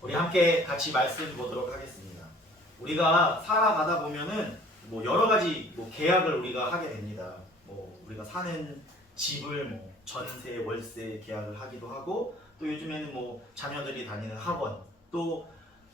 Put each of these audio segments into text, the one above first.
우리 함께 같이 말씀 보도록 하겠습니다. 우리가 살아가다 보면은 여러 가지 계약을 우리가 하게 됩니다. 우리가 사는 집을 전세, 월세 계약을 하기도 하고, 또 요즘에는 자녀들이 다니는 학원, 또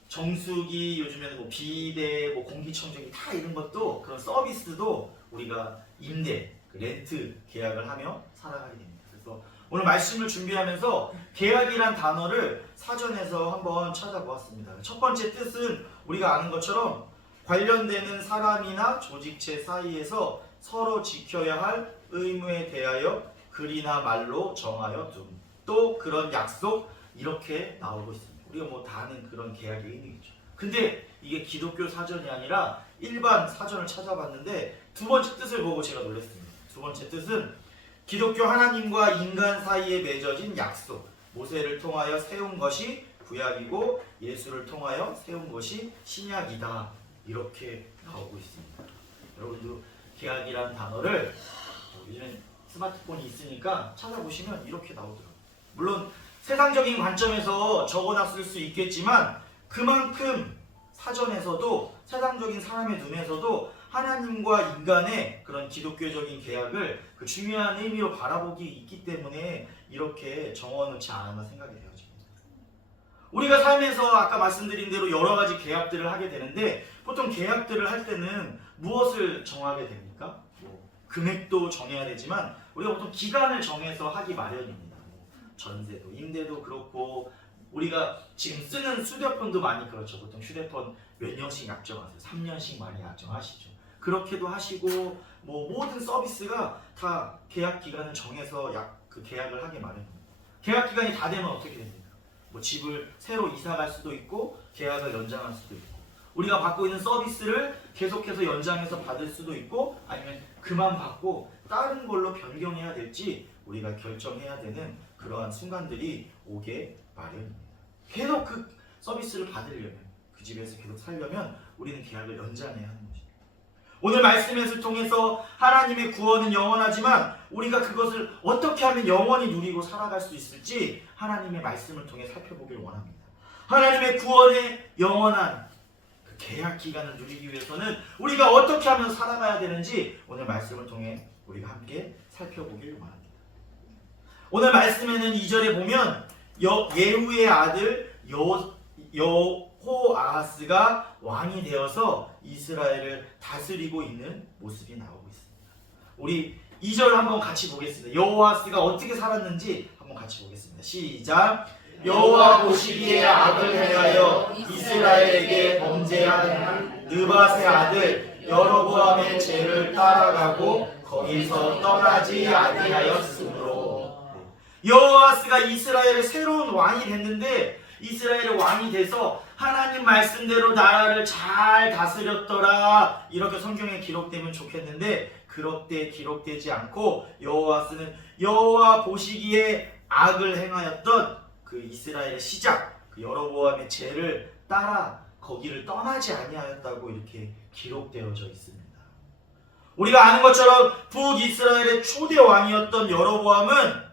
정수기, 요즘에는 비대, 공기청정기 다 이런 것도, 그런 서비스도 우리가 임대, 렌트 계약을 하며 살아가게 됩니다. 그래서 오늘 말씀을 준비하면서 계약이란 단어를 사전에서 한번 찾아보았습니다. 첫 번째 뜻은 우리가 아는 것처럼 관련되는 사람이나 조직체 사이에서 서로 지켜야 할 의무에 대하여 글이나 말로 정하여 둠, 또 그런 약속, 이렇게 나오고 있습니다. 우리가 다 아는 그런 계약의 의미겠죠. 근데 이게 기독교 사전이 아니라 일반 사전을 찾아봤는데 두 번째 뜻을 보고 제가 놀랐습니다. 두 번째 뜻은 기독교 하나님과 인간 사이에 맺어진 약속, 모세를 통하여 세운 것이 구약이고 예수를 통하여 세운 것이 신약이다, 이렇게 나오고 있습니다. 여러분도 계약이란 단어를 요즘 스마트폰이 있으니까 찾아보시면 이렇게 나오더라고요. 물론 세상적인 관점에서 적어놨을 수 있겠지만 그만큼 사전에서도, 세상적인 사람의 눈에서도 하나님과 인간의 그런 기독교적인 계약을 그 중요한 의미로 바라보기 있기 때문에 이렇게 정해놓지 않았나 생각이 되어집니다. 우리가 삶에서 아까 말씀드린 대로 여러 가지 계약들을 하게 되는데, 보통 계약들을 할 때는 무엇을 정하게 됩니까? 금액도 정해야 되지만 우리가 보통 기간을 정해서 하기 마련입니다. 전세도, 임대도 그렇고, 우리가 지금 쓰는 휴대폰도 많이 그렇죠. 보통 휴대폰 몇 년씩 약정하세요. 3년씩 많이 약정하시죠. 그렇게도 하시고, 모든 서비스가 다 계약 기간을 정해서 그 계약을 하게 마련입니다. 계약 기간이 다 되면 어떻게 됩니까? 집을 새로 이사 갈 수도 있고 계약을 연장할 수도 있고, 우리가 받고 있는 서비스를 계속해서 연장해서 받을 수도 있고, 아니면 그만 받고 다른 걸로 변경해야 될지 우리가 결정해야 되는 그러한 순간들이 오게 마련입니다. 계속 그 서비스를 받으려면, 그 집에서 계속 살려면 우리는 계약을 연장해야 하는 것입니다. 오늘 말씀을 통해서 하나님의 구원은 영원하지만 우리가 그것을 어떻게 하면 영원히 누리고 살아갈 수 있을지 하나님의 말씀을 통해 살펴보길 원합니다. 하나님의 구원의 영원한 그 계약 기간을 누리기 위해서는 우리가 어떻게 하면 살아가야 되는지 오늘 말씀을 통해 우리가 함께 살펴보길 원합니다. 오늘 말씀에는 2절에 보면 예후의 아들 여호아하스가 왕이 되어서 이스라엘을 다스리고 있는 모습이 나오고 있습니다. 우리 2절 한번 같이 보겠습니다. 여호아하스가 어떻게 살았는지 한번 같이 보겠습니다. 시작. 여호와 보시기에 악을 행하여 이스라엘에게 범죄한 느밧의 아들 여로보암의 죄를 따라가고 거기서 떠나지 아니하였으므로. 여호아하스가 이스라엘의 새로운 왕이 됐는데, 이스라엘의 왕이 돼서 하나님 말씀대로 나라를 잘 다스렸더라, 이렇게 성경에 기록되면 좋겠는데 그렇게 기록되지 않고 여호아하스는 여호와 보시기에 악을 행하였던 그 이스라엘의 시작, 그 여로보암의 죄를 따라 거기를 떠나지 아니하였다고 이렇게 기록되어져 있습니다. 우리가 아는 것처럼 북이스라엘의 초대 왕이었던 여로보암은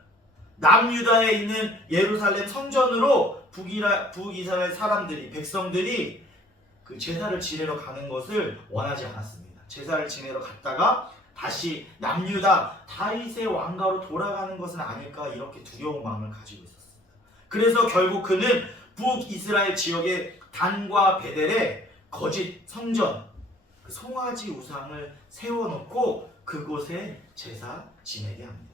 남유다에 있는 예루살렘 성전으로 북이스라엘 사람들이, 백성들이 그 제사를 지내러 가는 것을 원하지 않았습니다. 제사를 지내러 갔다가 다시 남유다 다윗의 왕가로 돌아가는 것은 아닐까, 이렇게 두려운 마음을 가지고 있었습니다. 그래서 결국 그는 북이스라엘 지역의 단과 베델에 거짓 성전, 그 송아지 우상을 세워놓고 그곳에 제사 지내게 합니다.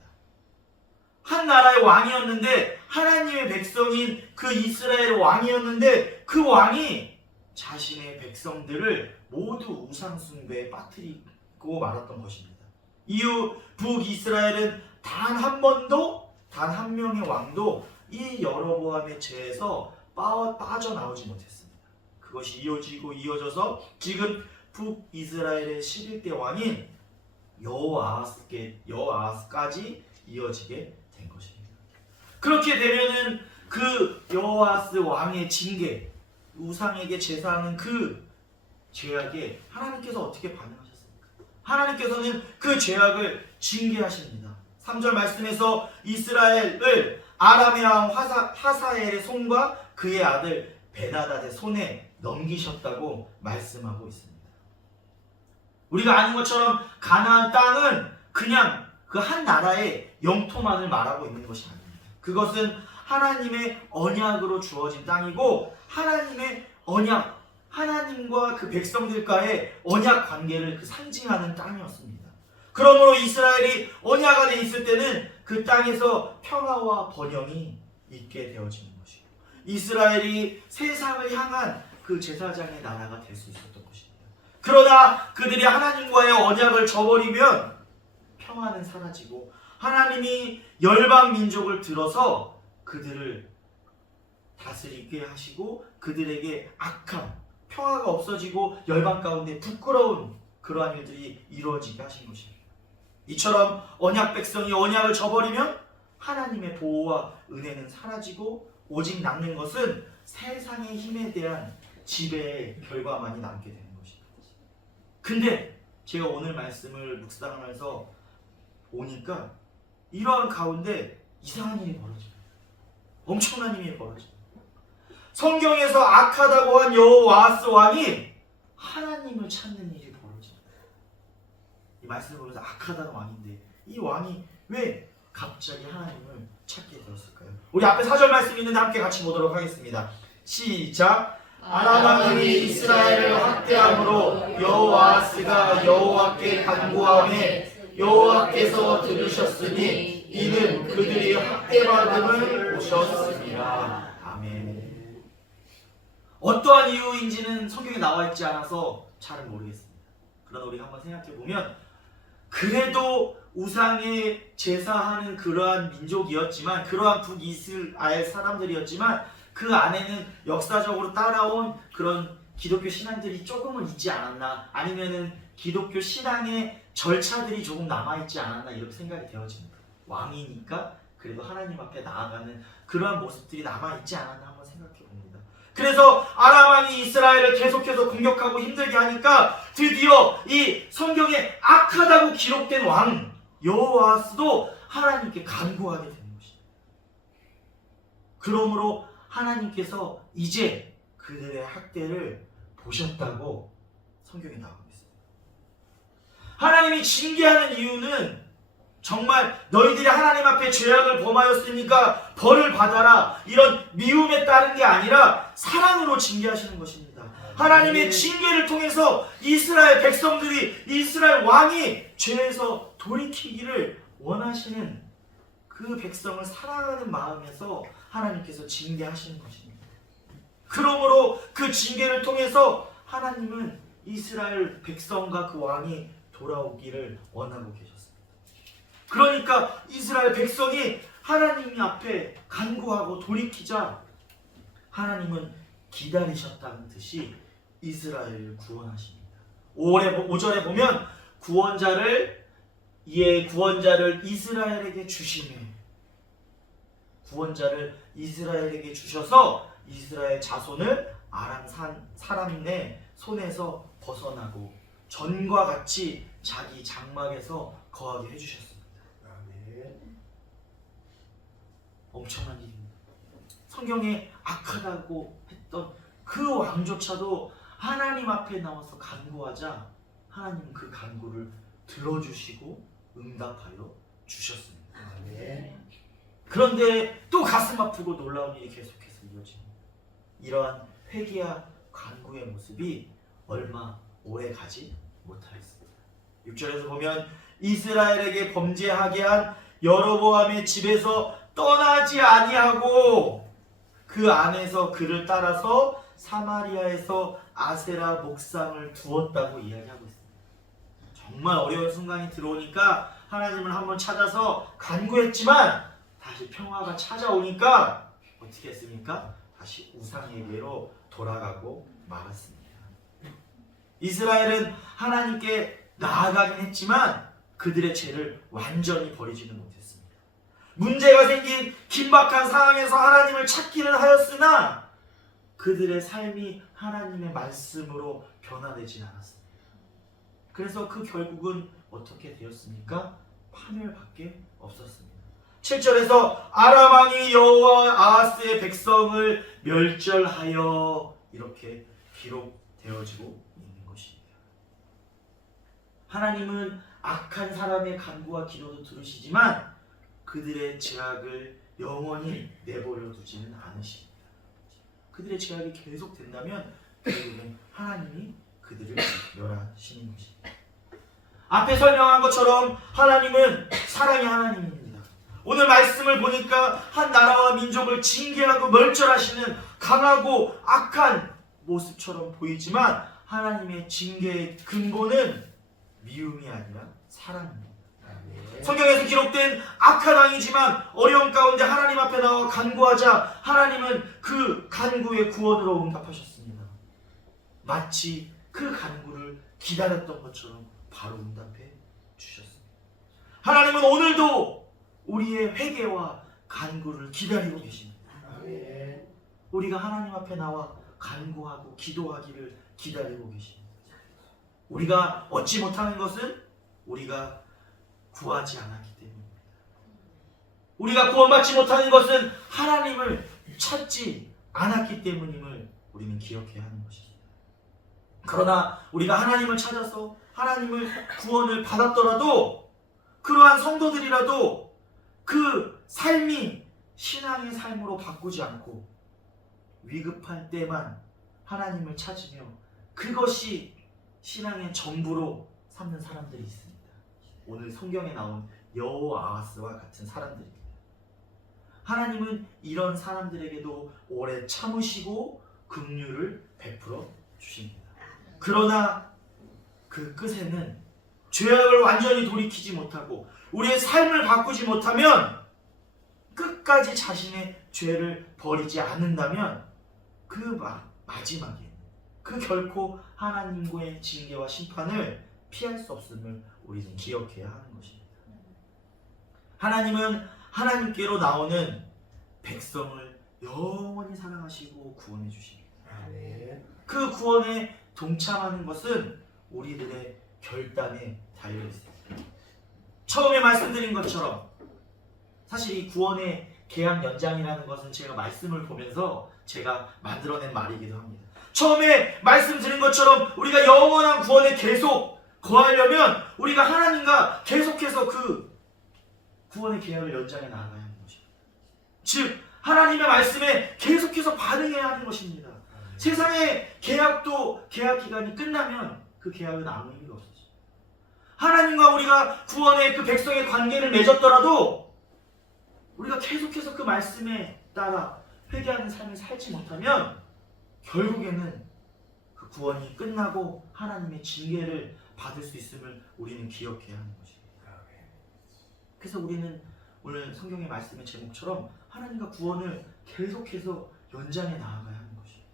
한 나라의 왕이었는데, 하나님의 백성인 그 이스라엘 왕이었는데, 그 왕이 자신의 백성들을 모두 우상 숭배에 빠뜨리고 말았던 것입니다. 이후 북이스라엘은 단 한 번도, 단 한 명의 왕도 이 여로보암의 죄에서 빠져나오지 못했습니다. 그것이 이어져서 지금 북이스라엘의 11대 왕인 여호아하스까지 이어지게 된 것입니다. 그렇게 되면은 그 여호아하스 왕의 징계, 우상에게 제사하는 그 죄악에 하나님께서 어떻게 반응하셨습니까? 하나님께서는 그 죄악을 징계하십니다. 3절 말씀에서 이스라엘을 아람의 왕 하사엘의 손과 그의 아들 베나닷의 손에 넘기셨다고 말씀하고 있습니다. 우리가 아는 것처럼 가나안 땅은 그냥 그 한 나라의 영토만을 말하고 있는 것이 아닙니다. 그것은 하나님의 언약으로 주어진 땅이고 하나님의 언약, 하나님과 그 백성들과의 언약 관계를 그 상징하는 땅이었습니다. 그러므로 이스라엘이 언약 안에 있을 때는 그 땅에서 평화와 번영이 있게 되어지는 것이고 이스라엘이 세상을 향한 그 제사장의 나라가 될 수 있었던 것입니다. 그러나 그들이 하나님과의 언약을 저버리면 평화는 사라지고 하나님이 열방 민족을 들어서 그들을 다스리게 하시고 그들에게 악함, 평화가 없어지고 열방 가운데 부끄러운 그러한 일들이 이루어지게 하신 것입니다. 이처럼 언약 백성이 언약을 저버리면 하나님의 보호와 은혜는 사라지고 오직 남는 것은 세상의 힘에 대한 지배의 결과만이 남게 되는 것입니다. 근데 제가 오늘 말씀을 묵상하면서 보니까 이러한 가운데 이상한 일이 벌어집니다. 엄청난 일이 벌어집니다. 성경에서 악하다고 한 여호와스 왕이 하나님을 찾는 일이 벌어집니다. 이 말씀을 보면서 악하다는 왕인데 이 왕이 왜 갑자기 하나님을 찾게 되었을까요? 우리 앞에 4절 말씀이 있는데 함께 같이 보도록 하겠습니다. 시작. 아람 왕이 이스라엘을 학대함으로 여호와스가 여호와께 간구하매 여호와께서 들으셨으니 이는 그들이 학대받음을 보셨습니다. 아멘. 어떠한 이유인지는 성경에 나와 있지 않아서 잘은 모르겠습니다. 그러나 우리가 한번 생각해 보면 그래도 우상에 제사하는 그러한 민족이었지만 그러한 북이스라엘 사람들이었지만 그 안에는 역사적으로 따라온 그런 기독교 신앙들이 조금은 있지 않았나 아니면은 기독교 신앙의 절차들이 조금 남아있지 않았나 이렇게 생각이 되어집니다. 왕이니까 그래도 하나님 앞에 나아가는 그러한 모습들이 남아있지 않았나 한번 생각해 봅니다. 그래서 아람 왕이 이스라엘을 계속해서 공격하고 힘들게 하니까 드디어 이 성경에 악하다고 기록된 왕 여호와스도 하나님께 간구하게 되는 것입니다. 그러므로 하나님께서 이제 그들의 학대를 보셨다고 성경에 나오고 있습니다. 하나님이 징계하는 이유는 정말 너희들이 하나님 앞에 죄악을 범하였으니까 벌을 받아라 이런 미움에 따른 게 아니라 사랑으로 징계하시는 것입니다. 하나님의 징계를 통해서 이스라엘 백성들이 이스라엘 왕이 죄에서 돌이키기를 원하시는 그 백성을 사랑하는 마음에서 하나님께서 징계하시는 것입니다. 그러므로 그 징계를 통해서 하나님은 이스라엘 백성과 그 왕이 돌아오기를 원하고 계셨습니다. 그러니까 이스라엘 백성이 하나님 앞에 간구하고 돌이키자 하나님은 기다리셨다는 듯이 이스라엘을 구원하십니다. 5절에 보면 이에 구원자를 이스라엘에게 주시매 구원자를 이스라엘에게 주셔서 이스라엘 자손을 아람 사람의 손에서 벗어나고 전과 같이 자기 장막에서 거하게 해주셨습니다. 엄청난 일입니다. 성경에 악하다고 했던 그 왕조차도 하나님 앞에 나와서 간구하자 하나님은 그 간구를 들어주시고 응답하여 주셨습니다. 그런데 또 가슴 아프고 놀라운 일이 계속해서 이어집니다. 이러한 회개와 간구의 모습이 얼마 오래 가지 못하였습니다. 6절에서 보면 이스라엘에게 범죄하게 한 여로보암의 집에서 떠나지 아니하고 그 안에서 그를 따라서 사마리아에서 아세라 목상을 두었다고 이야기하고 있습니다. 정말 어려운 순간이 들어오니까 하나님을 한번 찾아서 간구했지만 다시 평화가 찾아오니까 어떻게 했습니까? 다시 우상에게로 돌아가고 말았습니다. 이스라엘은 하나님께 나아가긴 했지만 그들의 죄를 완전히 버리지는 못했습니다. 문제가 생긴 긴박한 상황에서 하나님을 찾기는 하였으나 그들의 삶이 하나님의 말씀으로 변화되지 않았습니다. 그래서 그 결국은 어떻게 되었습니까? 파멸밖에 없었습니다. 7절에서 아람 왕이 여호와 아하스의 백성을 멸절하여 이렇게 기록되어지고 있는 것입니다. 하나님은 악한 사람의 간구와 기도도 들으시지만 그들의 죄악을 영원히 내버려 두지는 않으십니다. 그들의 죄악이 계속된다면 결국엔 하나님이 그들을 멸하시는 것입니다. 앞에 설명한 것처럼 하나님은 사랑의 하나님입니다. 오늘 말씀을 보니까 한 나라와 민족을 징계하고 멸절하시는 강하고 악한 모습처럼 보이지만 하나님의 징계의 근본은 미움이 아니라 사랑입니다. 성경에서 기록된 악한 왕이지만 어려운 가운데 하나님 앞에 나와 간구하자 하나님은 그 간구의 구원으로 응답하셨습니다. 마치 그 간구를 기다렸던 것처럼 바로 응답해 주셨습니다. 하나님은 오늘도 우리의 회개와 간구를 기다리고 계십니다. 우리가 하나님 앞에 나와 간구하고 기도하기를 기다리고 계십니다. 우리가 얻지 못하는 것은 우리가 구하지 않았기 때문입니다. 우리가 구원받지 못하는 것은 하나님을 찾지 않았기 때문임을 우리는 기억해야 하는 것입니다. 그러나 우리가 하나님을 찾아서 하나님을 구원을 받았더라도 그러한 성도들이라도 그 삶이 신앙의 삶으로 바꾸지 않고 위급할 때만 하나님을 찾으며 그것이 신앙의 전부로 삼는 사람들이 있습니다. 오늘 성경에 나온 여호아하스와 같은 사람들입니다. 하나님은 이런 사람들에게도 오래 참으시고 긍휼을 베풀어 주십니다. 그러나 그 끝에는 죄악을 완전히 돌이키지 못하고 우리의 삶을 바꾸지 못하면 끝까지 자신의 죄를 버리지 않는다면 그 마지막에 그 결코 하나님과의 징계와 심판을 피할 수 없음을 우리는 기억해야 하는 것입니다. 하나님은 하나님께로 나오는 백성을 영원히 사랑하시고 구원해 주십니다. 그 구원에 동참하는 것은 우리들의 결단에 달려 있습니다. 처음에 말씀드린 것처럼 사실 이 구원의 계약 연장이라는 것은 제가 말씀을 보면서 제가 만들어낸 말이기도 합니다. 처음에 말씀드린 것처럼 우리가 영원한 구원에 계속 거하려면 우리가 하나님과 계속해서 그 구원의 계약을 연장해 나아가야 하는 것입니다. 즉 하나님의 말씀에 계속해서 반응해야 하는 것입니다. 세상의 계약도 계약 기간이 끝나면 그 계약은 아무 의미가 없어요. 하나님과 우리가 구원의 그 백성의 관계를 맺었더라도 우리가 계속해서 그 말씀에 따라 회개하는 삶을 살지 못하면 결국에는 그 구원이 끝나고 하나님의 징계를 받을 수 있음을 우리는 기억해야 하는 것입니다. 그래서 우리는 오늘 성경의 말씀의 제목처럼 하나님과 구원을 계속해서 연장해 나아가야 하는 것입니다.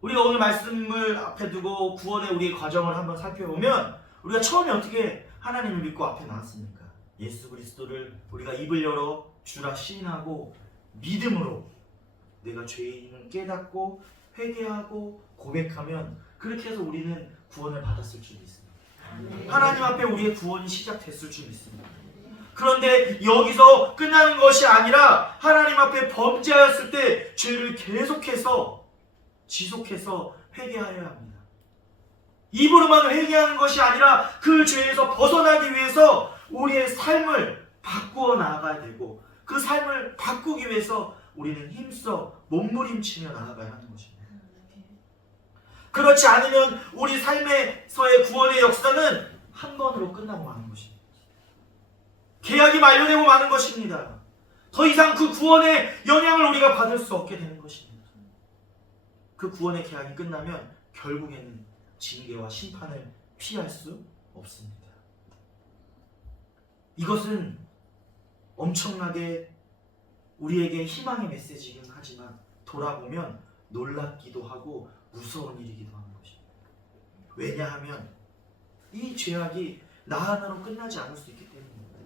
우리가 오늘 말씀을 앞에 두고 구원의 우리의 과정을 한번 살펴보면 우리가 처음에 어떻게 하나님을 믿고 앞에 나왔습니까? 예수 그리스도를 우리가 입을 열어 주라 시인하고 믿음으로 내가 죄인을 깨닫고 회개하고 고백하면 그렇게 해서 우리는 구원을 받았을 줄 믿습니다. 하나님 앞에 우리의 구원이 시작됐을 줄 믿습니다. 그런데 여기서 끝나는 것이 아니라 하나님 앞에 범죄하였을 때 죄를 계속해서 지속해서 회개하여야 합니다. 입으로만 회개하는 것이 아니라 그 죄에서 벗어나기 위해서 우리의 삶을 바꾸어 나아가야 되고 그 삶을 바꾸기 위해서 우리는 힘써 몸부림치며 나아가야 하는 것입니다. 그렇지 않으면 우리 삶에서의 구원의 역사는 한 번으로 끝나고 마는 것입니다. 계약이 만료되고 마는 것입니다. 더 이상 그 구원의 영향을 우리가 받을 수 없게 되는 것입니다. 그 구원의 계약이 끝나면 결국에는 징계와 심판을 피할 수 없습니다. 이것은 엄청나게 우리에게 희망의 메시지이긴 하지만 돌아보면 놀랍기도 하고 무서운 일이기도 하는 것입니다. 왜냐하면 이 죄악이 나 하나로 끝나지 않을 수 있기 때문입니다.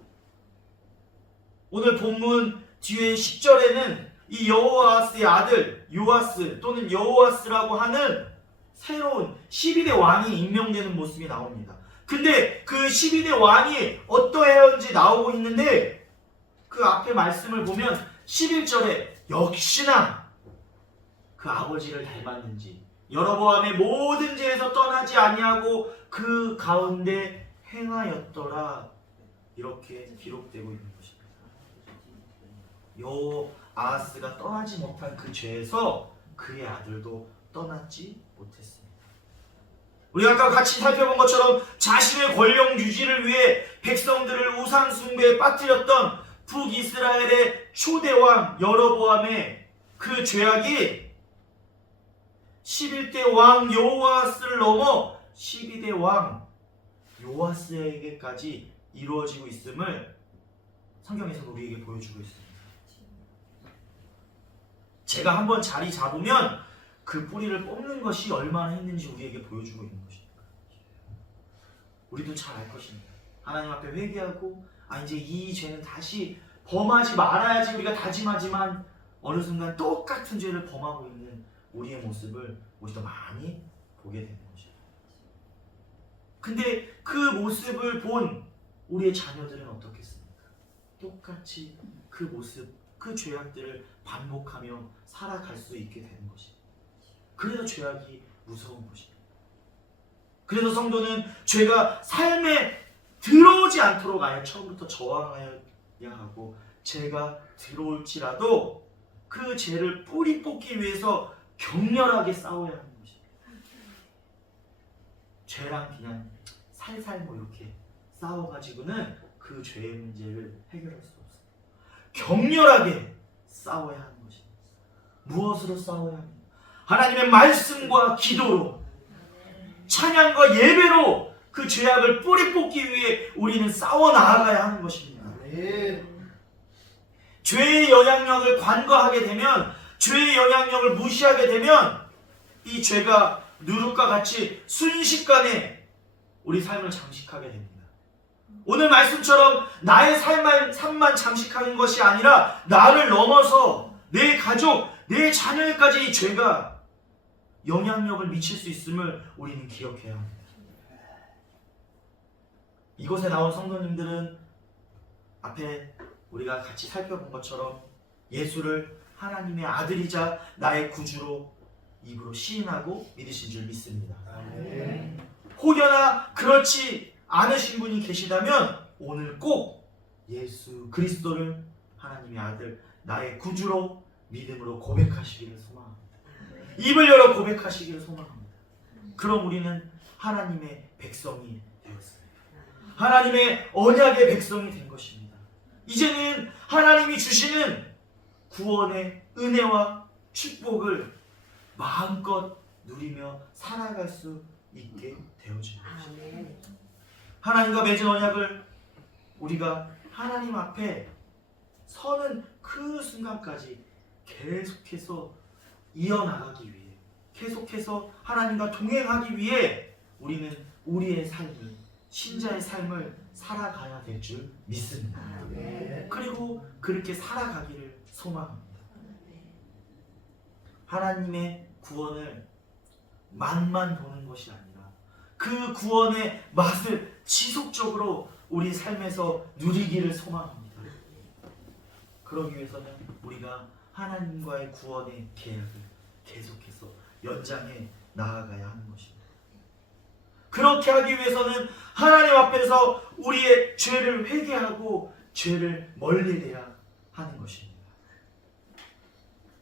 오늘 본문 뒤에 10절에는 이 여호아스의 아들 요아스 또는 여호아스라고 하는 새로운 12대 왕이 임명되는 모습이 나옵니다. 근데 그 12대 왕이 어떠했는지 나오고 있는데 그 앞에 말씀을 보면 11절에 역시나 그 아버지를 닮았는지 여로보암의 모든 죄에서 떠나지 아니하고 그 가운데 행하였더라. 이렇게 기록되고 있는 것입니다. 여아하스가 떠나지 못한 그 죄에서 그의 아들도 떠나지 못했습니다. 우리가 아까 같이 살펴본 것처럼 자신의 권력 유지를 위해 백성들을 우상 숭배에 빠뜨렸던 북이스라엘의 초대왕 여로보암의 그 죄악이 11대 왕 여호아스를 넘어 12대 왕 요아스에게까지 이루어지고 있음을 성경에서 우리에게 보여주고 있습니다. 제가 한번 자리 잡으면 그 뿌리를 뽑는 것이 얼마나 힘든지 우리에게 보여주고 있는 것입니다. 우리도 잘 알 것입니다. 하나님 앞에 회개하고 이제 이 죄는 다시 범하지 말아야지 우리가 다짐하지만 어느 순간 똑같은 죄를 범하고 있는 우리의 모습을 우리도 많이 보게 되는 것입니다. 근데 그 모습을 본 우리의 자녀들은 어떻겠습니까? 똑같이 그 모습, 그 죄악들을 반복하며 살아갈 수 있게 되는 것입니다. 그래서 죄악이 무서운 것입니다. 그래서 성도는 죄가 삶에 들어오지 않도록 아예 처음부터 저항해야 하고 죄가 들어올지라도 그 죄를 뿌리 뽑기 위해서 격렬하게 싸워야 하는 것입니다. 죄랑 그냥 살살 이렇게 싸워가지고는 그 죄의 문제를 해결할 수 없습니다. 격렬하게 싸워야 하는 것입니다. 무엇으로 싸워야 합니까? 하나님의 말씀과 기도로, 찬양과 예배로 그 죄악을 뿌리 뽑기 위해 우리는 싸워 나아가야 하는 것입니다. 죄의 영향력을 관과하게 되면, 죄의 영향력을 무시하게 되면 이 죄가 누룩과 같이 순식간에 우리 삶을 장식하게 됩니다. 오늘 말씀처럼 나의 삶만 장식하는 것이 아니라 나를 넘어서 내 가족, 내 자녀에까지 이 죄가 영향력을 미칠 수 있음을 우리는 기억해야 합니다. 이곳에 나온 성도님들은 앞에 우리가 같이 살펴본 것처럼 예수를 하나님의 아들이자 나의 구주로 입으로 시인하고 믿으신 줄 믿습니다. 혹여나 그렇지 않으신 분이 계시다면 오늘 꼭 예수 그리스도를 하나님의 아들, 나의 구주로 믿음으로 고백하시기를 소망합니다. 입을 열어 고백하시기를 소망합니다. 그럼 우리는 하나님의 백성이 되었습니다. 하나님의 언약의 백성이 된 것입니다. 이제는 하나님이 주시는 구원의 은혜와 축복을 마음껏 누리며 살아갈 수 있게 되어진 것입니다. 하나님과 맺은 언약을 우리가 하나님 앞에 서는 그 순간까지 계속해서 이어나가기 위해, 계속해서 하나님과 동행하기 위해 우리는 우리의 삶이, 신자의 삶을 살아가야 될 줄 믿습니다. 그리고 그렇게 살아가기를 소망합니다. 하나님의 구원을 맛만 보는 것이 아니라 그 구원의 맛을 지속적으로 우리 삶에서 누리기를 소망합니다. 그러기 위해서는 우리가 하나님과의 구원의 계약을 계속해서 연장해 나아가야 하는 것입니다. 그렇게 하기 위해서는 하나님 앞에서 우리의 죄를 회개하고 죄를 멀리해야 하는 것입니다.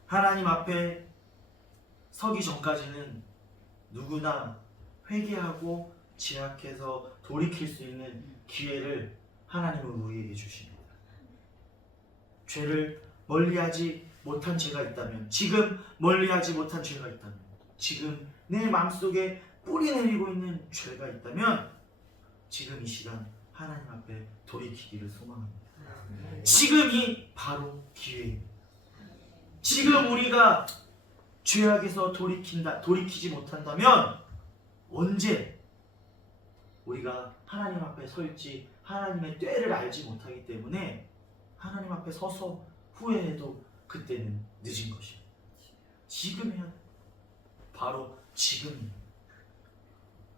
하나님 앞에 서기 전까지는 누구나 회개하고 죄악해서 돌이킬 수 있는 기회를 하나님은 우리에게 주십니다. 죄를 멀리하지 못한 죄가 있다면, 지금 멀리하지 못한 죄가 있다면, 지금 내 마음속에 뿌리 내리고 있는 죄가 있다면 지금 이 시간 하나님 앞에 돌이키기를 소망합니다. 지금이 바로 기회입니다. 지금 우리가 죄악에서 돌이키지 못한다면 언제 우리가 하나님 앞에 설지 하나님의 때를 알지 못하기 때문에 하나님 앞에 서서 후회해도 그때는 늦은 것입니다. 지금 해야 돼. 바로 지금입니다.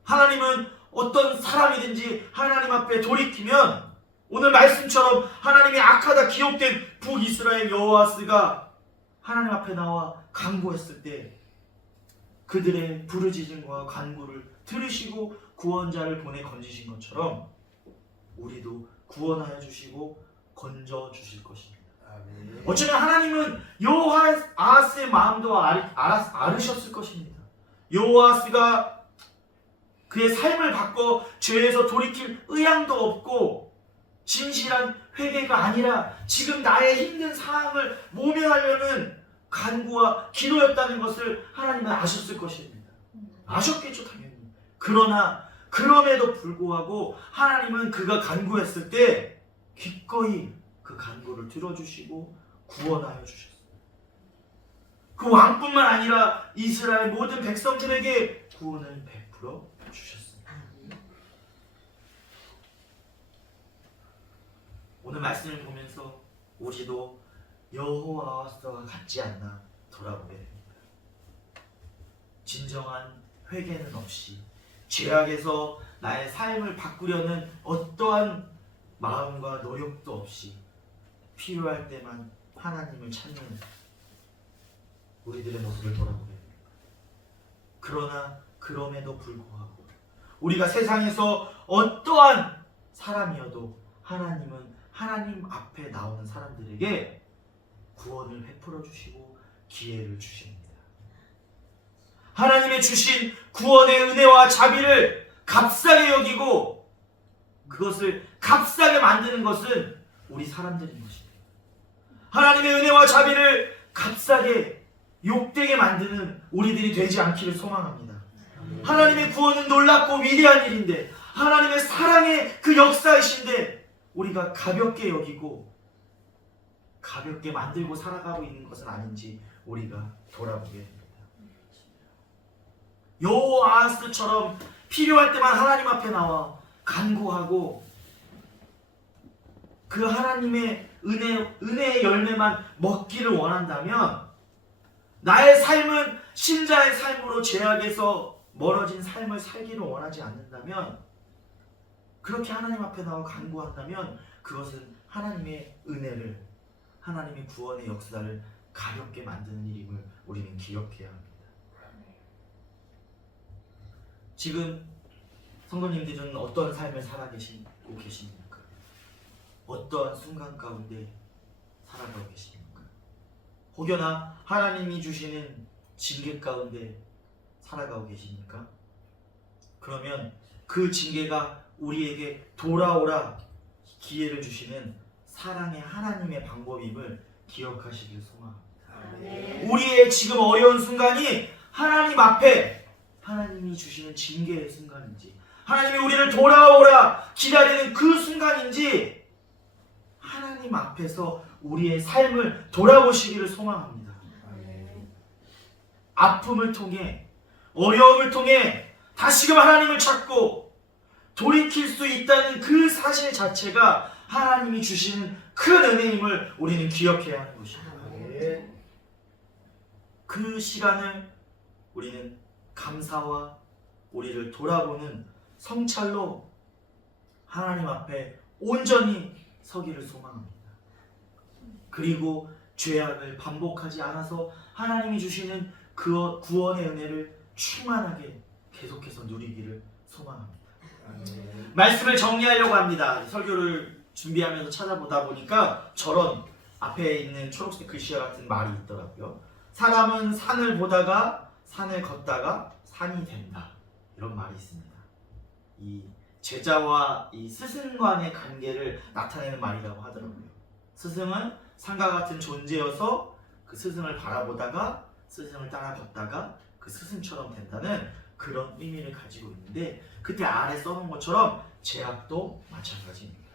하나님은 어떤 사람이든지 하나님 앞에 돌이키면 오늘 말씀처럼 하나님의 악하다 기록된 북이스라엘 여호아스가 하나님 앞에 나와 간구했을 때 그들의 부르짖음과 간구를 들으시고 구원자를 보내 건지신 것처럼 우리도 구원하여 주시고 건져 주실 것입니다. 어쩌면 하나님은 여호아스의 마음도 알으셨을 것입니다. 여호아스가 그의 삶을 바꿔 죄에서 돌이킬 의향도 없고 진실한 회개가 아니라 지금 나의 힘든 상황을 모면하려는 간구와 기도였다는 것을 하나님은 아셨을 것입니다. 아셨겠죠, 당연히. 그러나 그럼에도 불구하고 하나님은 그가 간구했을 때 기꺼이 그 간구를 들어주시고 구원하여 주셨어요. 그 왕뿐만 아니라 이스라엘 모든 백성들에게 구원을 베풀어 주셨습니다. 오늘 말씀을 보면서 우리도 여호와와 같지 않나 돌아보게 됩니다. 진정한 회개는 없이 죄악에서 나의 삶을 바꾸려는 어떠한 마음과 노력도 없이 필요할 때만 하나님을 찾는 우리들의 모습을 돌아보게 됩니다. 그러나 그럼에도 불구하고 우리가 세상에서 어떠한 사람이어도 하나님은 하나님 앞에 나오는 사람들에게 구원을 베풀어 주시고 기회를 주십니다. 하나님의 주신 구원의 은혜와 자비를 값싸게 여기고 그것을 값싸게 만드는 것은 우리 사람들인 것입니다. 하나님의 은혜와 자비를 값싸게 욕되게 만드는 우리들이 되지 않기를 소망합니다. 하나님의 구원은 놀랍고 위대한 일인데 하나님의 사랑의 그 역사이신데 우리가 가볍게 여기고 가볍게 만들고 살아가고 있는 것은 아닌지 우리가 돌아보게 됩니다. 여호아스처럼 필요할 때만 하나님 앞에 나와 간구하고 그 하나님의 은혜의 열매만 먹기를 원한다면 나의 삶은 신자의 삶으로 죄악에서 멀어진 삶을 살기를 원하지 않는다면 그렇게 하나님 앞에 나와 간구한다면 그것은 하나님의 은혜를 하나님의 구원의 역사를 가볍게 만드는 일임을 우리는 기억해야 합니다. 지금 성도님들은 어떤 삶을 살아계시고 계십니까? 어떠한 순간 가운데 살아가고 계십니까? 혹여나 하나님이 주시는 징계 가운데 살아가고 계십니까? 그러면 그 징계가 우리에게 돌아오라 기회를 주시는 사랑의 하나님의 방법임을 기억하시길 소망합니다. 우리의 지금 어려운 순간이 하나님 앞에 하나님이 주시는 징계의 순간인지 하나님이 우리를 돌아오라 기다리는 그 순간인지 하나님 앞에서 우리의 삶을 돌아보시기를 소망합니다. 아픔을 통해 어려움을 통해 다시금 하나님을 찾고 돌이킬 수 있다는 그 사실 자체가 하나님이 주시는 큰 은혜임을 우리는 기억해야 하는 것입니다. 그 시간을 우리는 감사와 우리를 돌아보는 성찰로 하나님 앞에 온전히 서기를 소망합니다. 그리고 죄악을 반복하지 않아서 하나님이 주시는 그 구원의 은혜를 충만하게 계속해서 누리기를 소망합니다. 말씀을 정리하려고 합니다. 설교를 준비하면서 찾아보다 보니까 저런 앞에 있는 초록색 글씨와 같은 말이 있더라고요. 사람은 산을 보다가 산을 걷다가 산이 된다. 이런 말이 있습니다. 이 제자와 이 스승 간의 관계를 나타내는 말이라고 하더라고요. 스승은 산과 같은 존재여서 그 스승을 바라보다가 스승을 따라 걷다가 그 스승처럼 된다는 그런 의미를 가지고 있는데 그때 아래 써놓은 것처럼 죄악도 마찬가지입니다.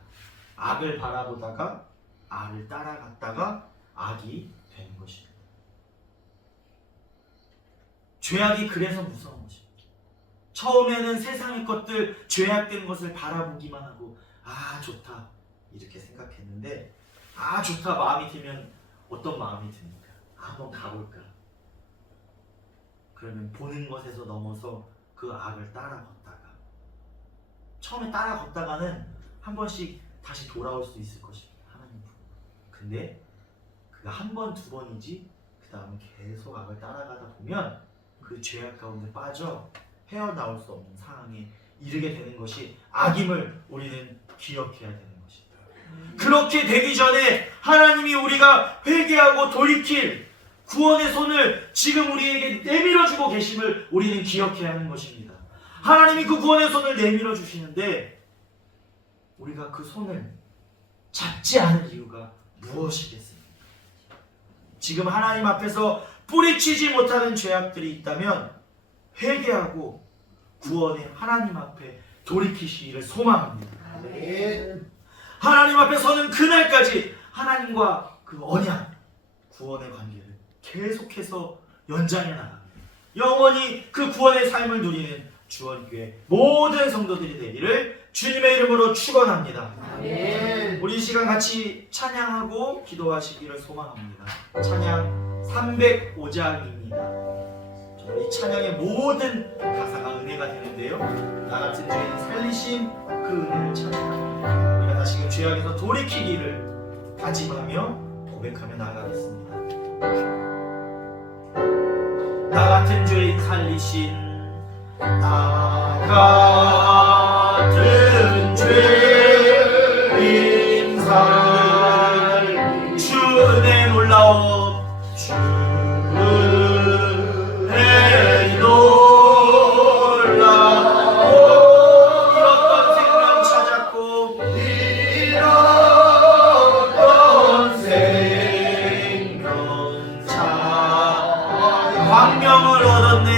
악을 바라보다가 악을 따라갔다가 악이 되는 것입니다. 죄악이 그래서 무서운 것입니다. 처음에는 세상의 것들, 죄악된 것을 바라보기만 하고 아 좋다 이렇게 생각했는데 아 좋다 마음이 들면 어떤 마음이 듭니까? 한번 가볼까? 그러면 보는 것에서 넘어서 그 악을 따라 걷다가 처음에 따라 걷다가는 한 번씩 다시 돌아올 수 있을 것입니다. 하나님. 근데 그가 한 번, 두 번이지 그 다음에 계속 악을 따라가다 보면 그 죄악 가운데 빠져 헤어나올 수 없는 상황에 이르게 되는 것이 악임을 우리는 기억해야 되는 것입니다. 그렇게 되기 전에 하나님이 우리가 회개하고 돌이킬 구원의 손을 지금 우리에게 내밀어주고 계심을 우리는 기억해야 하는 것입니다. 하나님이 그 구원의 손을 내밀어 주시는데 우리가 그 손을 잡지 않을 이유가 무엇이겠습니까? 지금 하나님 앞에서 뿌리치지 못하는 죄악들이 있다면 회개하고 구원의 하나님 앞에 돌이키시기를 소망합니다. 하나님 앞에 서는 그날까지 하나님과 그 언약, 구원의 관계를 계속해서 연장해 나갑니다. 영원히 그 구원의 삶을 누리는 주원교회 모든 성도들이 되기를 주님의 이름으로 축원합니다. 우리 이 시간 같이 찬양하고 기도하시기를 소망합니다. 찬양 305장입니다. 이 찬양의 모든 가사가 은혜가 되는데요, 나 같은 죄인 살리신 그 은혜를 찬양합니다. 우리가 다시금 죄악에서 돌이키기를 다짐하며 고백하며 나아가겠습니다. 나 같은 죄인 살리신 나 같은 죄인 살리신 주 은혜 놀라워 주 은혜 놀라워 잃었던 생명 찾았고 잃었던 생명 찾아 광명을 얻었네.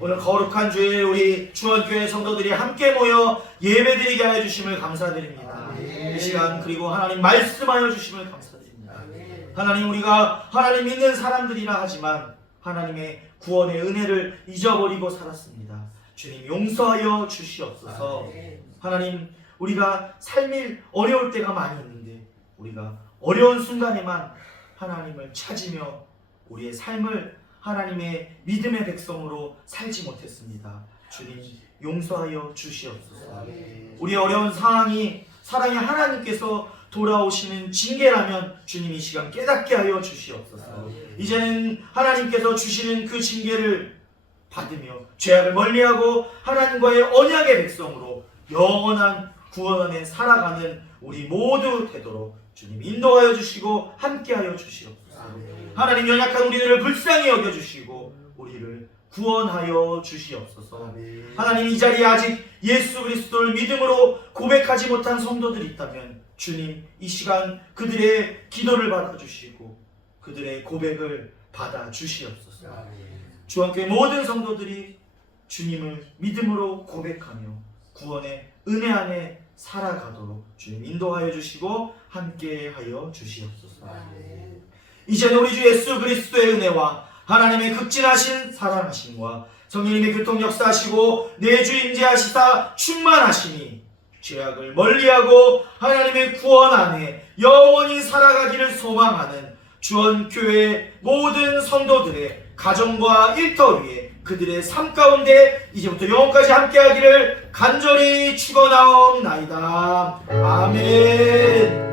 오늘 거룩한 주일 우리 주원교회 성도들이 함께 모여 예배드리게 하여 주심을 감사드립니다. 이 시간 그리고 하나님 말씀하여 주심을 감사드립니다. 하나님, 우리가 하나님 믿는 사람들이라 하지만 하나님의 구원의 은혜를 잊어버리고 살았습니다. 주님 용서하여 주시옵소서. 하나님, 우리가 삶이 어려울 때가 많이 있는데 우리가 어려운 순간에만 하나님을 찾으며 우리의 삶을 하나님의 믿음의 백성으로 살지 못했습니다. 주님 용서하여 주시옵소서. 우리의 어려운 상황이 사랑의 하나님께서 돌아오시는 징계라면 주님 이 시간 깨닫게 하여 주시옵소서. 이제는 하나님께서 주시는 그 징계를 받으며 죄악을 멀리하고 하나님과의 언약의 백성으로 영원한 구원 안에 살아가는 우리 모두 되도록 주님 인도하여 주시고 함께하여 주시옵소서. 하나님, 연약한 우리들을 불쌍히 여겨주시고 우리를 구원하여 주시옵소서. 아멘. 하나님, 이 자리에 아직 예수 그리스도를 믿음으로 고백하지 못한 성도들이 있다면 주님, 이 시간 그들의 기도를 받아주시고 그들의 고백을 받아주시옵소서. 아멘. 주한교회 모든 성도들이 주님을 믿음으로 고백하며 구원의 은혜 안에 살아가도록 주님 인도하여 주시고 함께하여 주시옵소서. 아멘. 이제는 우리 주 예수 그리스도의 은혜와 하나님의 극진하신 사랑하심과 성령님의 교통 역사하시고 내주 임재하시사 충만하시니 죄악을 멀리하고 하나님의 구원 안에 영원히 살아가기를 소망하는 주원교회 모든 성도들의 가정과 일터 위에 그들의 삶 가운데 이제부터 영원까지 함께하기를 간절히 축원하옵나이다. 아멘.